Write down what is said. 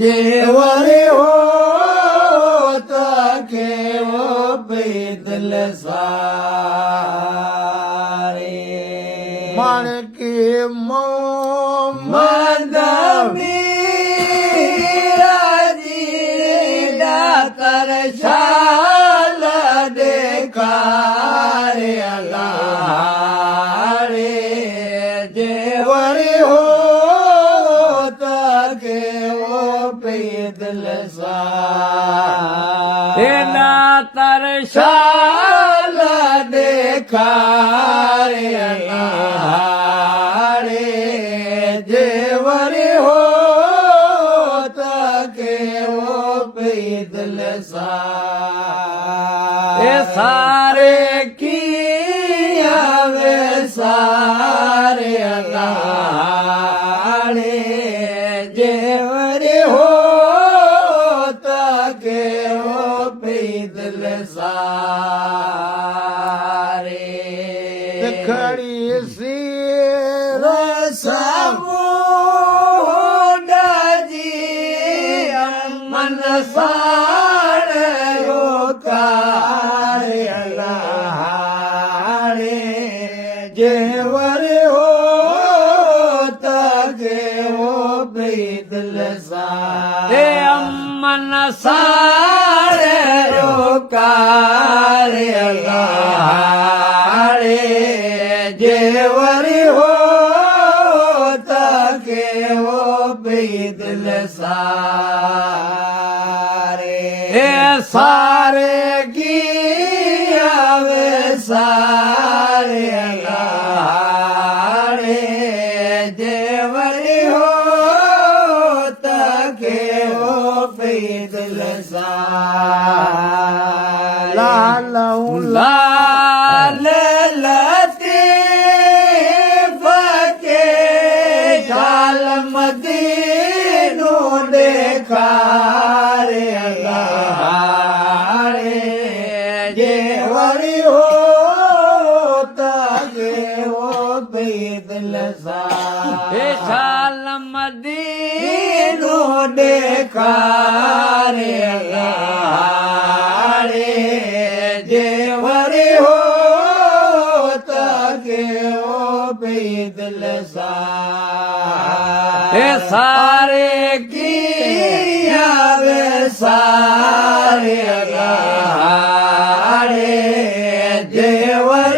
जेवरे होता के वो बेदल सारे मन के मोहम्मद मीरा जी दातर शाल देखारे अल्लाह रे जेवरे होता के वो बेदल सारे दातर शाल देखारे अल्लाह रे जेवरे होता के वो बेदल सारे सारे किया वे सारे अल्लाह रे जेवरे होता के वो बेदल सारे खड़ी सी रसमुंडा जी मन साड़ रोकारे अल्लाह रे जेवर होता के वो बेदल सारे अमन साड़ रोकारे अल्लाह रे जेवर होता के वो बेदल सारे सारे किया वे सारे अल्लाह रे जेवर होता के वो बेदल सारे लाल लाल लतीफ के जाल मदीनो देखारे अल्लाह रे जेवरी होता के वो बेदल सारे जाल मदीनो देखारे अल्लाह रे जेवरी होता के वो बेदल सारे सारे किया वे सारे अल्लाह रे जेवर